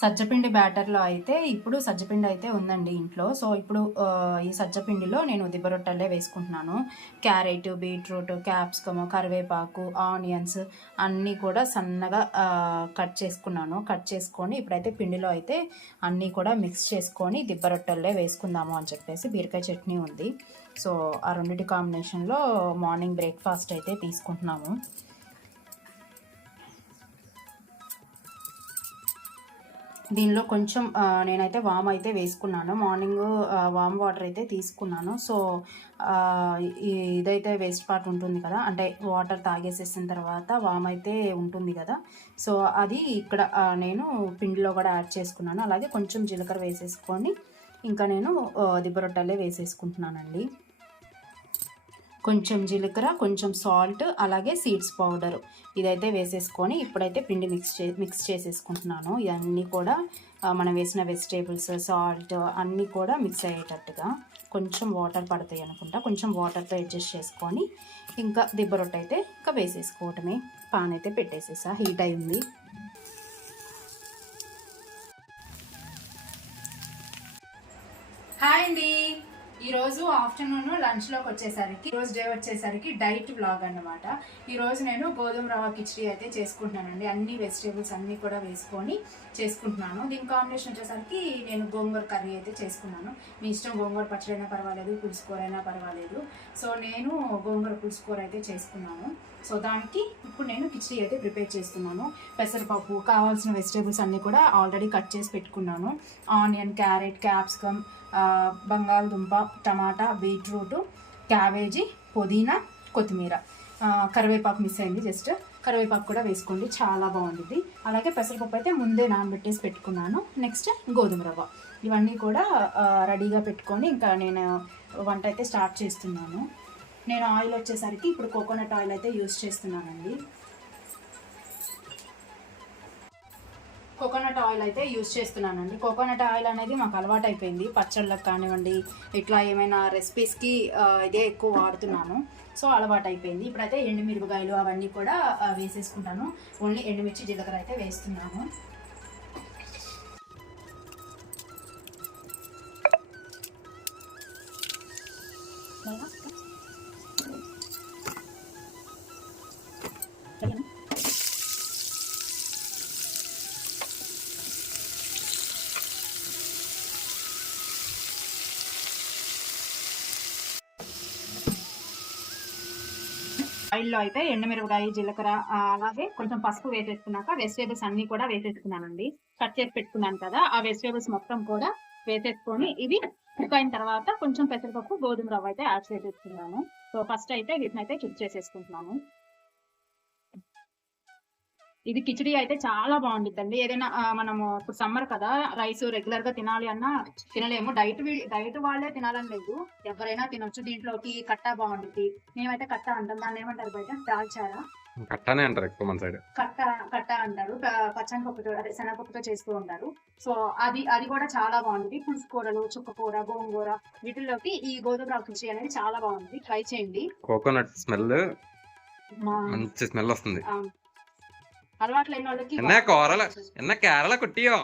సజ్జపిండి బ్యాటర్లో అయితే ఇప్పుడు సజ్జపిండి అయితే ఉందండి ఇంట్లో. సో ఇప్పుడు ఈ సజ్జపిండిలో నేను దిబ్బరొట్టలే వేసుకుంటున్నాను. క్యారెట్ బీట్రూట్ క్యాప్సికమ్ కరివేపాకు ఆనియన్స్ అన్నీ కూడా సన్నగా కట్ చేసుకున్నాను. కట్ చేసుకొని ఇప్పుడైతే పిండిలో అయితే అన్నీ కూడా మిక్స్ చేసుకొని దిబ్బరొట్టలే వేసుకుందాము అని చెప్పేసి బీరకాయ చట్నీ ఉంది. సో ఆ రెండింటి కాంబినేషన్లో మార్నింగ్ బ్రేక్ఫాస్ట్ అయితే తీసుకుంటున్నాము. దీనిలో కొంచెం నేనైతే వామ్ అయితే వేసుకున్నాను. మార్నింగ్ వామ్ వాటర్ అయితే తీసుకున్నాను. సో ఇదైతే వేస్ట్ పార్ట్ ఉంటుంది కదా. అంటే వాటర్ తాగేసేసిన తర్వాత వామ్ అయితే ఉంటుంది కదా. సో అది ఇక్కడ నేను పిండిలో కూడా యాడ్ చేసుకున్నాను. అలాగే కొంచెం జీలకర్ర వేసేసుకొని ఇంకా నేను ఆ, దిబ్బరొట్టలే వేసేసుకుంటున్నానండి. కొంచెం జీలకర్ర కొంచెం సాల్ట్ అలాగే సీడ్స్ పౌడర్. ఇదైతే వేసేసుకొని ఇప్పుడైతే పిండి మిక్స్ చే మిక్స్ చేసేసుకుంటున్నాను. ఇవన్నీ కూడా మనం వేసిన వెజిటేబుల్స్ సాల్ట్ అన్నీ కూడా మిక్స్ అయ్యేటట్టుగా కొంచెం వాటర్ పడతాయి అనుకుంటా. కొంచెం వాటర్తో అడ్జస్ట్ చేసుకొని ఇంకా దిబ్బరొట్టయితే రొట్టె అయితే ఇంకా వేసేసుకోవటమే. పాన్ అయితే పెట్టేసేసా. హీట్ అయింది. ఈరోజు ఆఫ్టర్నూన్ లంచ్లోకి వచ్చేసరికి ఈ రోజు డే వచ్చేసరికి డైట్ వ్లాగ్ అన్నమాట. ఈ రోజు నేను గోధుమ రవ్వ కిచడీ అయితే చేసుకుంటున్నానండి. అన్ని వెజిటేబుల్స్ అన్ని కూడా వేసుకొని చేసుకుంటున్నాను. దీని కాంబినేషన్ వచ్చేసరికి నేను గోంగూర కర్రీ అయితే చేసుకున్నాను. మీ ఇష్టం గోంగూర పచ్చడి అయినా పర్వాలేదు పులుసుకూర అయినా పర్వాలేదు. సో నేను గోంగూర పులుసుకూర అయితే చేసుకున్నాను. సో దానికి ఇప్పుడు నేను కిచడీ అయితే ప్రిపేర్ చేస్తున్నాను. పెసరపప్పు కావాల్సిన వెజిటేబుల్స్ అన్నీ కూడా ఆల్రెడీ కట్ చేసి పెట్టుకున్నాను. ఆనియన్ క్యారెట్ క్యాప్సికమ్ బంగాళదుంప టమాటా టమాటా బీట్రూట్ క్యాబేజీ పుదీనా కొత్తిమీర. కరివేపాకు మిస్ అయింది జస్ట్. కరివేపాకు కూడా వేసుకోండి చాలా బాగుంటుంది అలాగే పెసరపప్పు అయితే ముందే నానబెట్టేసి పెట్టుకున్నాను. నెక్స్ట్ గోధుమ రవ్వ. ఇవన్నీ కూడా రెడీగా పెట్టుకొని ఇంకా నేను వంట అయితే స్టార్ట్ చేస్తున్నాను. నేను ఆయిల్ వచ్చేసరికి ఇప్పుడు కోకోనట్ ఆయిల్ అయితే యూస్ చేస్తున్నానండి. కోకోనట్ ఆయిల్ అయితే యూస్ చేస్తున్నానండి. కోకోనట్ ఆయిల్ అనేది మాకు అలవాటు అయిపోయింది పచ్చళ్ళకి కానివ్వండి ఇట్లా ఏమైనా రెసిపీస్కి ఇదే ఎక్కువ వాడుతున్నాను సో అలవాటు అయిపోయింది ఇప్పుడైతే ఎండుమిరపకాయలు అవన్నీ కూడా వేసేసుకుంటాను. ఓన్లీ ఎండుమిర్చి జీలకర్ర అయితే వేస్తున్నాను ఆయిల్లో అయితే ఎండమిరపకాయ జీలకర్ర అలాగే కొంచెం పసుపు వేసేసుకున్నాక వెజిటేబుల్స్ అన్ని కూడా వేసేసుకున్నానండి. కట్ చేసి పెట్టుకున్నాను కదా ఆ వెజిటేబుల్స్ మొత్తం కూడా వేసేసుకొని ఇవి కుక్ అయిన తర్వాత కొంచెం పెసరపప్పు గోధుమ రవ్వ అయితే యాడ్ చేసేసుకున్నాను. సో ఫస్ట్ అయితే వీటిని అయితే కుక్ చేసేసుకుంటున్నాను. ఇది కిచడీ అయితే చాలా బాగుంటుందండి ఏదైనా మనము ఇప్పుడు సమ్మర్ కదా రైస్ రెగ్యులర్గా తినాలి అన్నా తినలేము. డైట్ డైట్ వాళ్ళే తినాలని లేదు. ఎవరైనా తినొచ్చు. దీంట్లోకి కట్టా బాగుంటుంది మేమైతే కట్ట అంటాం. దాన్ని ఏమంటారు బయట? దాల్చారా? కట్టానే అంటారు ఎక్కువ మన సైడ్. కట్ట కట్ట అంటారు. పచ్చని పప్పుతో అదే శనగపప్పుతో చేస్తూ ఉంటారు. సో అది అది కూడా చాలా బాగుంటుంది పులుసు కూరలు చుక్క కూర గోంగూర వీటిల్లోకి ఈ గోధుమ కిచడీ అనేది చాలా బాగుంటుంది ట్రై చేయండి. కోకోనట్ స్మెల్ మంచి స్మెల్ వస్తుంది. ఎన్న కూరలు ఎన్న కేరళ కుట్టియో.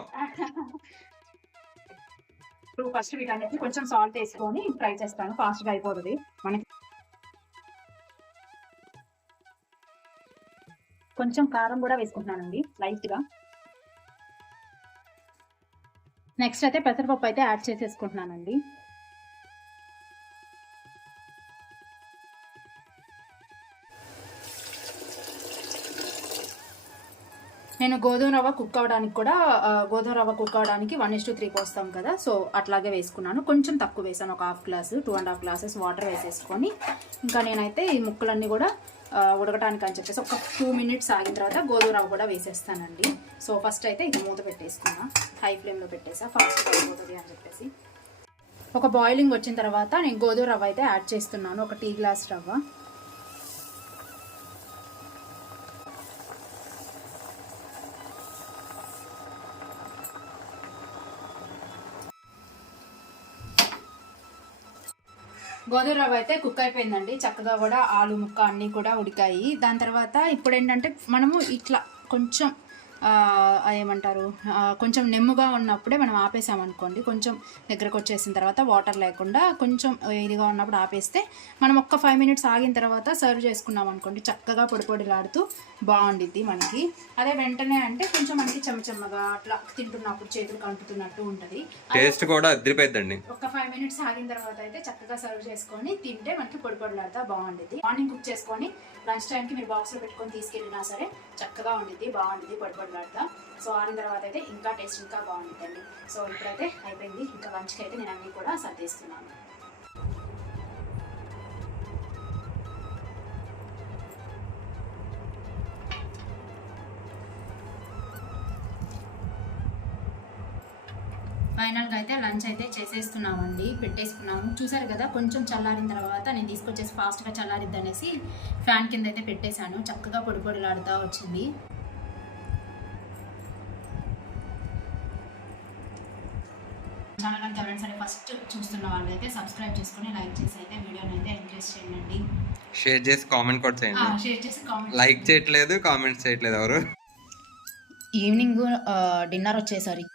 ఇప్పుడు ఫస్ట్ వీటన్నిటిని కొంచెం సాల్ట్ వేసుకొని ఫ్రై చేస్తాను. ఫాస్ట్గా అయిపోతుంది. మనకి కొంచెం కారం కూడా వేసుకుంటున్నానండి లైట్గా. నెక్స్ట్ అయితే పెసరపప్పు అయితే యాడ్ చేసేసుకుంటున్నానండి. నేను గోధుమ రవ్వ కుక్ అవ్వడానికి కూడా గోధుమ రవ్వ కుక్ అవ్వడానికి వన్ ఇస్ టు త్రీ పోస్తాం కదా. సో అట్లాగే వేసుకున్నాను. కొంచెం తక్కువ వేసాను. ఒక half glass two and half glasses water వేసేసుకొని. ఇంకా నేనైతే ఈ ముక్కలన్నీ కూడా ఉడకడానికి అని చెప్పేసి ఒక టూ మినిట్స్ ఆగిన తర్వాత గోధుమ రవ్వ కూడా వేసేస్తానండి. సో ఫస్ట్ అయితే ఇది మూత పెట్టేసుకున్నా. హై ఫ్లేమ్లో పెట్టేసా. ఫాస్ట్ అయిపోతుంది అని చెప్పేసి. ఒక బాయిలింగ్ వచ్చిన తర్వాత నేను గోధుమ రవ్వ అయితే యాడ్ చేస్తున్నాను. ఒక టీ గ్లాస్ రవ్వ. గోధుమ రవ్వ అయితే కుక్ అయిపోయిందండి. చక్కగా కూడా ఆలు ముక్క అన్నీ కూడా ఉడికాయి. దాని తర్వాత ఇప్పుడు ఏంటంటే మనము ఇట్లా కొంచెం ఏమంటారు కొంచెం నెమ్ముగా ఉన్నప్పుడే మనం ఆపేసామనుకోండి కొంచెం దగ్గరకు వచ్చేసిన తర్వాత వాటర్ లేకుండా కొంచెం ఇదిగా ఉన్నప్పుడు ఆపేస్తే మనం ఒక్క ఫైవ్ మినిట్స్ ఆగిన తర్వాత సర్వ్ చేసుకున్నాం అనుకోండి చక్కగా పొడి పొడిలాడుతూ బాగుండిద్ది మనకి. అదే వెంటనే అంటే కొంచెం మనకి చెమ్మ చెమ్మగా అట్లా తింటున్నప్పుడు చేతులు కంటుతున్నట్టు ఉంటుంది. టేస్ట్ కూడా అదిరిపోద్దండి ఒక ఫైవ్ మినిట్స్ ఆగిన తర్వాత అయితే చక్కగా సర్వ్ చేసుకొని తింటే మనకి పొడి పొడిలాడుతా బాగుండిద్ది. మార్నింగ్ కుక్ చేసుకొని లంచ్ టైంకి మీరు బాక్స్లో పెట్టుకొని తీసుకెళ్ళినా సరే చక్కగా ఉండిద్ది బాగుండిద్ది పొడి పొడిలాడుతా సో ఆరిన తర్వాత అయితే ఇంకా టేస్ట్ ఇంకా బాగుంటుందండి. సో ఇప్పుడైతే అయిపోయింది. ఇంకా లంచ్కి అయితే నేను అన్నీ కూడా సర్దేస్తున్నాను. ఫైనల్గా అయితే లంచ్ అయితే చేసేస్తున్నామండి. పెట్టేసుకున్నాము. చూసారు కదా కొంచెం చల్లారిన తర్వాత నేను తీసుకొచ్చేసి ఫాస్ట్గా చల్లారిద్దనేసి ఫ్యాన్ కింద అయితే పెట్టేశాను. చక్కగా పొడి పొడిలాడుతూ వచ్చింది. ఛానల్ కనుక ఎవరైనా సరే ఫస్ట్ చూస్తున్న వాళ్ళు అయితే సబ్స్క్రైబ్ చేసుకుని లైక్ చేసి అయితే వీడియోని అయితే ఎంకరేజ్ చేయండి. షేర్ చేసి కామెంట్ కూడా చేయండి. షేర్ చేసి కామెంట్ లైక్ చేయట్లేదు కామెంట్స్ చేయట్లేదు ఎవరు? ఈవినింగ్ డిన్నర్ వచ్చేసరికి.